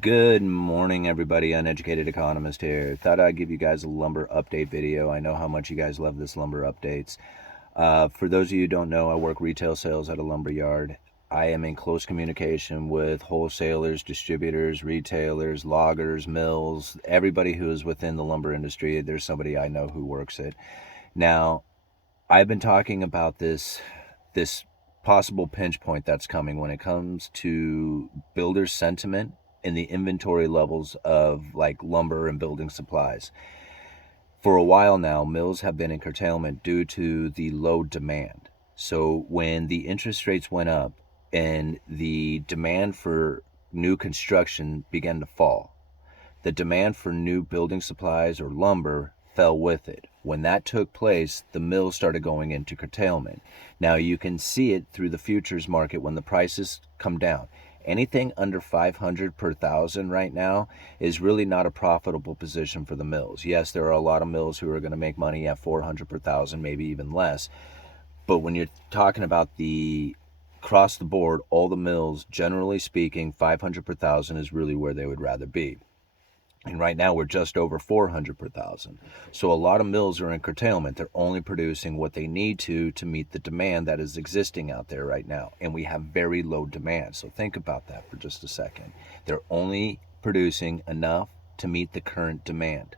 Good morning, everybody. Uneducated Economist here. Thought I'd give you guys a lumber update video. I know how much you guys love this lumber updates. For those of you who don't know, I work retail sales at a lumber yard. I am in close communication with wholesalers, distributors, retailers, loggers, mills, everybody who is within the lumber industry. There's somebody I know who works it. Now, I've been talking about this possible pinch point that's coming when it comes to builder sentiment and the inventory levels of like lumber and building supplies. For a while now, mills have been in curtailment due to the low demand. So when the interest rates went up and the demand for new construction began to fall, the demand for new building supplies or lumber fell with it. When that took place, the mills started going into curtailment. Now you can see it through the futures market when the prices come down. Anything under 500 per thousand right now is really not a profitable position for the mills. Yes, there are a lot of mills who are going to make money at 400 per thousand, maybe even less. But when you're talking about the across the board, all the mills, generally speaking, 500 per thousand is really where they would rather be. And right now we're just over 400 per thousand. So a lot of mills are in curtailment. They're only producing what they need to meet the demand that is existing out there right now. And we have very low demand. So think about that for just a second. They're only producing enough to meet the current demand.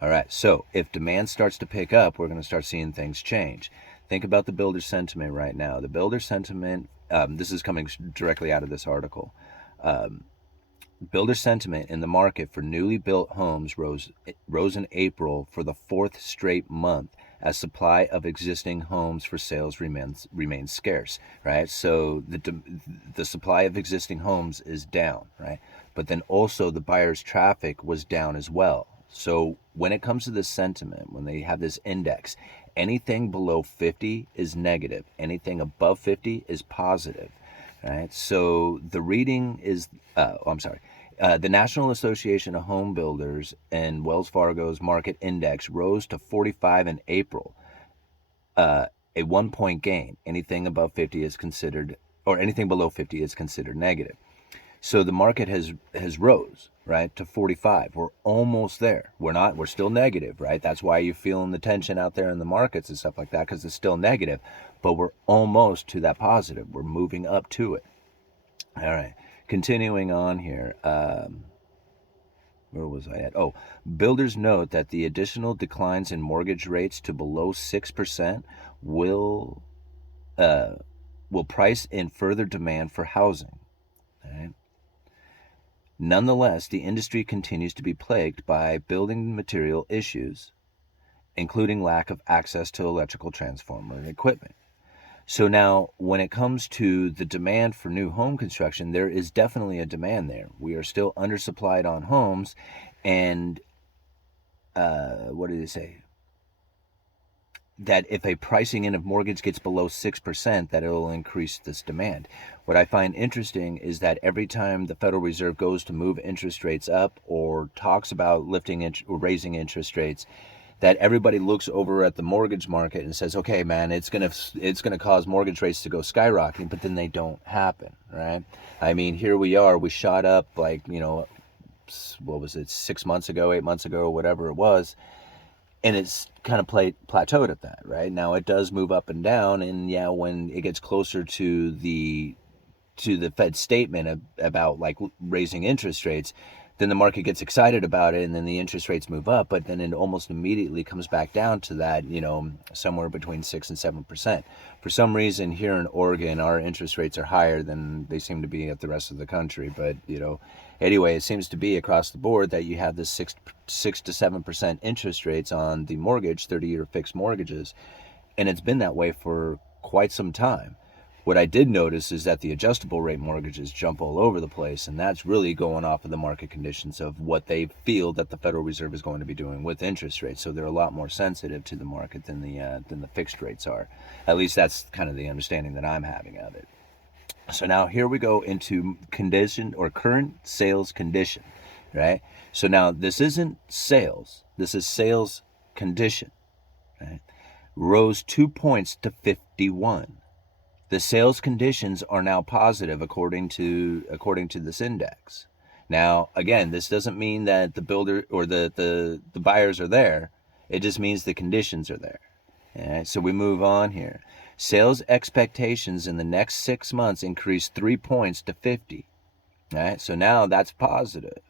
All right, so if demand starts to pick up, we're going to start seeing things change. Think about the builder sentiment right now. The builder sentiment, this is coming directly out of this article. Builder sentiment in the market for newly built homes rose in April for the fourth straight month as supply of existing homes for sales remains scarce, right? So the supply of existing homes is down, right? But then also the buyer's traffic was down as well. So when it comes to this sentiment, when they have this index, anything below 50 is negative, anything above 50 is positive. Right. So the reading is, the National Association of Home Builders and Wells Fargo's market index rose to 45 in April, a 1 point gain. Anything above 50 is considered, or anything below 50 is considered negative. So the market has rose, right, to 45. We're almost there. We're still negative, right? That's why you're feeling the tension out there in the markets and stuff like that, because it's still negative, but we're almost to that positive. We're moving up to it. All right. Continuing on here. Where was I at? Oh, builders note that the additional declines in mortgage rates to below 6% will will price in further demand for housing. Right? Nonetheless, the industry continues to be plagued by building material issues, including lack of access to electrical transformer equipment. So now, when it comes to the demand for new home construction, there is definitely a demand there. We are still undersupplied on homes, and what did it say? That if a pricing in of mortgage gets below 6%, that it'll increase this demand. What I find interesting is that every time the Federal Reserve goes to move interest rates up or talks about or raising interest rates, that everybody looks over at the mortgage market and says, okay, man, it's gonna cause mortgage rates to go skyrocketing, but then they don't happen, right? I mean, here we are, we shot up like, what was it, 6 months ago, 8 months ago, whatever it was, and it's kind of plateaued at that, right? Now it does move up and down, and yeah, when it gets closer to the Fed statement about like raising interest rates, then the market gets excited about it, and then the interest rates move up, but then it almost immediately comes back down to that, somewhere between 6 and 7%. For some reason, here in Oregon, our interest rates are higher than they seem to be at the rest of the country. But anyway, it seems to be across the board that you have this 6 to 7% interest rates on the mortgage, 30-year fixed mortgages, and it's been that way for quite some time. What I did notice is that the adjustable rate mortgages jump all over the place, and that's really going off of the market conditions of what they feel that the Federal Reserve is going to be doing with interest rates. So they're a lot more sensitive to the market than the fixed rates are. At least that's kind of the understanding that I'm having of it. So now here we go into condition or current sales condition, right? So now this isn't sales, this is sales condition, right? Rose 2 points to 51. The sales conditions are now positive according to this index. Now, again, this doesn't mean that the builder or the buyers are there. It just means the conditions are there. All right, so we move on here. Sales expectations in the next 6 months increased 3 points to 50. All right, so now that's positive.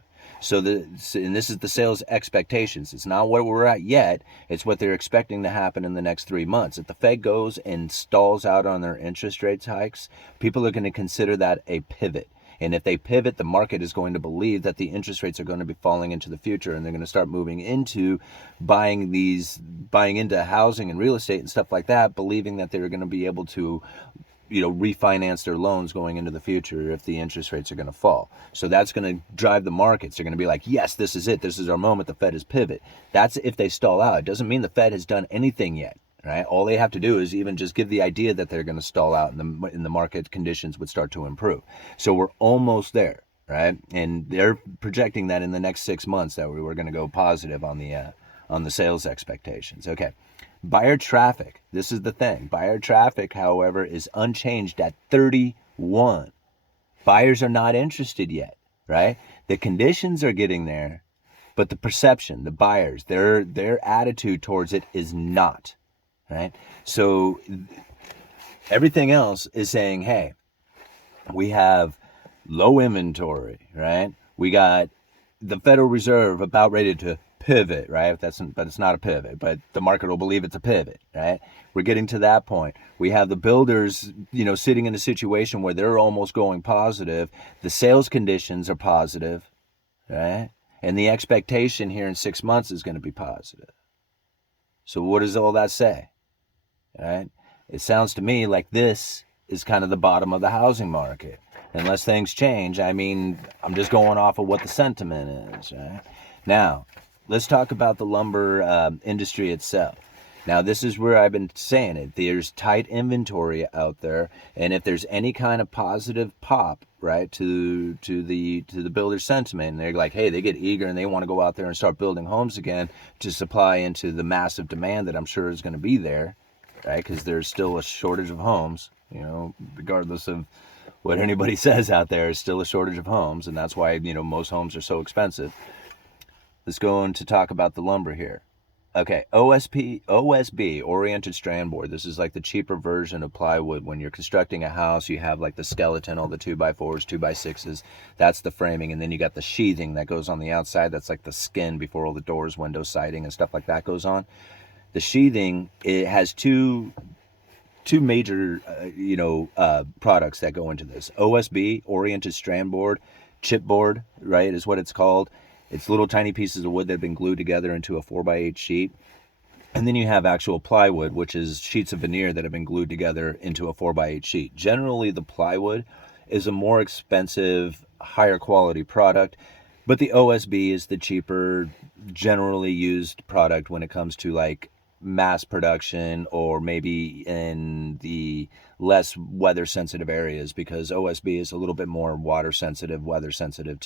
And this is the sales expectations. It's not where we're at yet. It's what they're expecting to happen in the next 3 months. If the Fed goes and stalls out on their interest rates hikes, people are going to consider that a pivot. And if they pivot, the market is going to believe that the interest rates are going to be falling into the future, and they're going to start moving into buying into housing and real estate and stuff like that, believing that they're going to be able to refinance their loans going into the future if the interest rates are going to fall. So that's going to drive the markets. They're going to be like, yes, this is it. This is our moment. The Fed is pivot. That's if they stall out. It doesn't mean the Fed has done anything yet. Right? All they have to do is even just give the idea that they're going to stall out, and the market conditions would start to improve. So we're almost there, right? And they're projecting that in the next 6 months that we're going to go positive on the sales expectations. Okay. Buyer traffic. This is the thing. Buyer traffic, however, is unchanged at 31. Buyers are not interested yet, right? The conditions are getting there, but the perception, the buyers, their attitude towards it is not. Right? So everything else is saying, hey, we have low inventory, right? We got the Federal Reserve about ready to pivot, right? But it's not a pivot, but the market will believe it's a pivot, right? We're getting to that point. We have the builders, sitting in a situation where they're almost going positive. The sales conditions are positive, right? And the expectation here in 6 months is going to be positive. So what does all that say? Right? It sounds to me like this is kind of the bottom of the housing market. Unless things change, I'm just going off of what the sentiment is. Right? Now, let's talk about the lumber industry itself. Now, this is where I've been saying it. There's tight inventory out there, and if there's any kind of positive pop, right, to the builder sentiment, and they're like, hey, they get eager and they want to go out there and start building homes again to supply into the massive demand that I'm sure is going to be there, right? Because there's still a shortage of homes, regardless of what anybody says out there, is still a shortage of homes, and that's why most homes are so expensive. Let's go on to talk about the lumber here. Okay, OSB, oriented strand board. This is like the cheaper version of plywood. When you're constructing a house, you have like the skeleton, all the 2x4s, 2x6s. That's the framing, and then you got the sheathing that goes on the outside. That's like the skin before all the doors, windows, siding, and stuff like that goes on. The sheathing, it has two major products that go into this. OSB, oriented strand board, chipboard, right, is what it's called. It's little tiny pieces of wood that have been glued together into a 4x8 sheet. And then you have actual plywood, which is sheets of veneer that have been glued together into a 4x8 sheet. Generally, the plywood is a more expensive, higher quality product, but the OSB is the cheaper, generally used product when it comes to like mass production, or maybe in the less weather sensitive areas, because OSB is a little bit more water sensitive, weather sensitive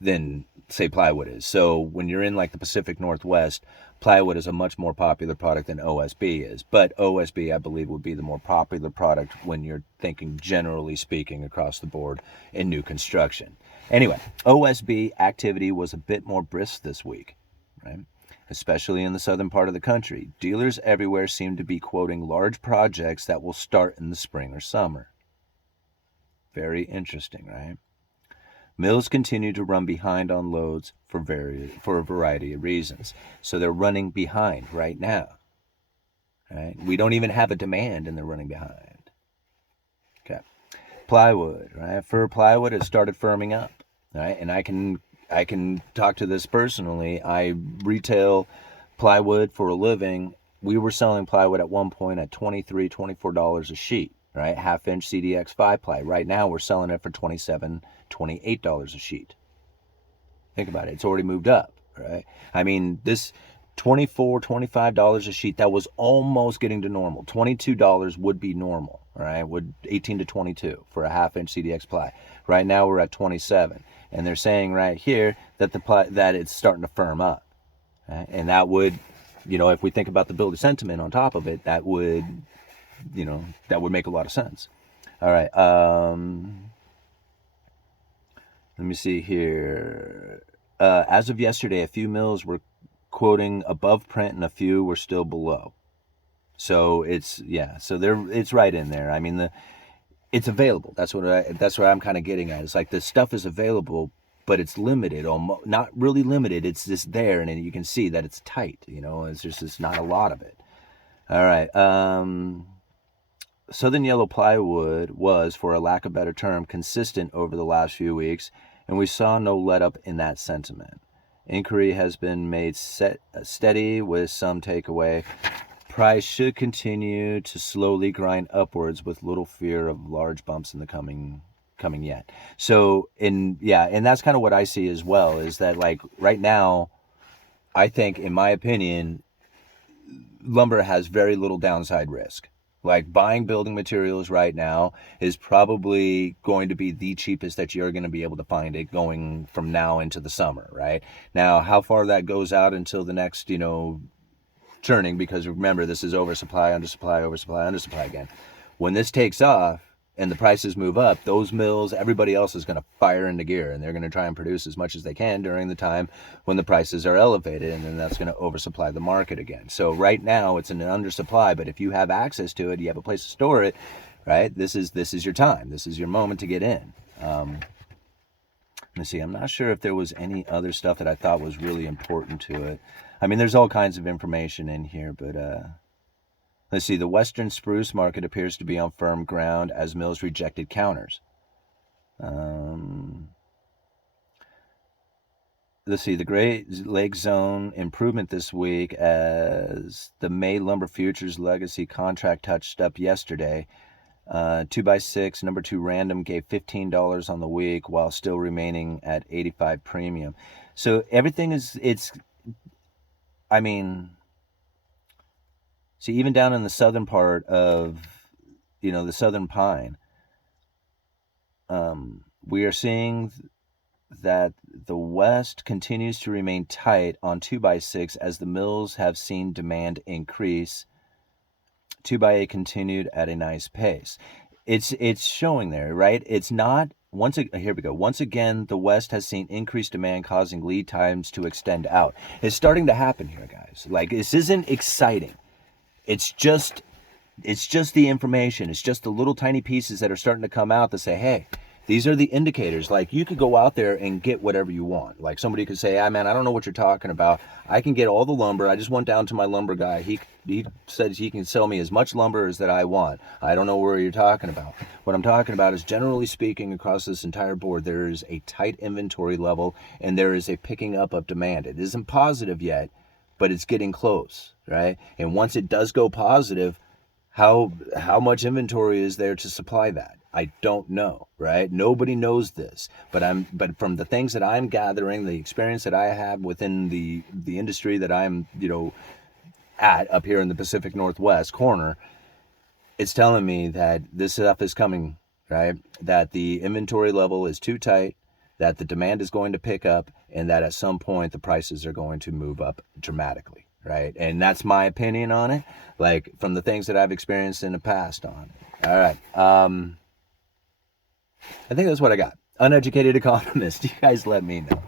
than say plywood is. So when you're in like the Pacific Northwest, plywood is a much more popular product than OSB is. But OSB, I believe, would be the more popular product when you're thinking generally speaking across the board in new construction. Anyway, OSB activity was a bit more brisk this week, right? Especially in the southern part of the country. Dealers everywhere seem to be quoting large projects that will start in the spring or summer. Very interesting, right? Mills continue to run behind on loads for a variety of reasons. So they're running behind right now. Right? We don't even have a demand and they're running behind. Okay. Plywood, right? For plywood, it started firming up, right? And I can talk to this personally. I retail plywood for a living. We were selling plywood at one point at $23, $24 a sheet, right? Half-inch CDX 5-ply. Right now, we're selling it for $27, $28 a sheet. Think about it. It's already moved up, right? This $24, $25 a sheet, that was almost getting to normal. $22 would be normal, right? 18 to 22 for a half-inch CDX ply. Right now, we're at 27. And they're saying right here that that it's starting to firm up. Right? And that would, if we think about the builder sentiment on top of it, that would that would make a lot of sense. All right. Let me see here. As of yesterday, a few mills were quoting above print and a few were still below. So it's right in there. I mean, it's available. That's what I'm kind of getting at. It's like the stuff is available, but it's limited, almost not really limited. It's just there, and you can see that it's tight. It's just not a lot of it. All right. Southern yellow plywood was, for a lack of better term, consistent over the last few weeks, and we saw no let-up in that sentiment. Inquiry has been made steady with some takeaway. Price should continue to slowly grind upwards with little fear of large bumps in the coming yet. So, and that's kind of what I see as well, is that like right now, I think, in my opinion, lumber has very little downside risk. Like buying building materials right now is probably going to be the cheapest that you're going to be able to find it going from now into the summer, right? Now, how far that goes out until the next, churning, because remember, this is oversupply, undersupply, oversupply, undersupply again. When this takes off and the prices move up, those mills, everybody else is going to fire into gear, and they're going to try and produce as much as they can during the time when the prices are elevated, and then that's going to oversupply the market again. So right now it's an undersupply, but if you have access to it, you have a place to store it, right? This is your time. This is your moment to get in. Let's see. I'm not sure if there was any other stuff that I thought was really important to it. I mean, there's all kinds of information in here, but let's see. The Western spruce market appears to be on firm ground as mills rejected counters. Let's see. The Great Lakes Zone improvement this week as the May lumber futures legacy contract touched up yesterday. 2x6 number 2 random gave $15 on the week while still remaining at 85 premium. So everything see, even down in the southern part of, the southern pine, we are seeing that the West continues to remain tight on 2x6 as the mills have seen demand increase. 2x8 continued at a nice pace. It's showing there, right? It's not, here we go. Once again, the West has seen increased demand causing lead times to extend out. It's starting to happen here, guys. Like, this isn't exciting. It's just the information. It's just the little tiny pieces that are starting to come out that say, hey, these are the indicators. Like, you could go out there and get whatever you want. Like, somebody could say, man, I don't know what you're talking about. I can get all the lumber. I just went down to my lumber guy. He says he can sell me as much lumber as that I want. I don't know where you're talking about. What I'm talking about is, generally speaking, across this entire board, there is a tight inventory level and there is a picking up of demand. It isn't positive yet, but it's getting close, right? And once it does go positive, how much inventory is there to supply that? I don't know, right? Nobody knows this, but from the things that I'm gathering, the experience that I have within the industry that I'm, at up here in the Pacific Northwest corner, it's telling me that this stuff is coming, right? That the inventory level is too tight, that the demand is going to pick up, and that at some point the prices are going to move up dramatically, right? And that's my opinion on it, like from the things that I've experienced in the past on it. All right. I think that's what I got. Uneducated Economist. You guys let me know.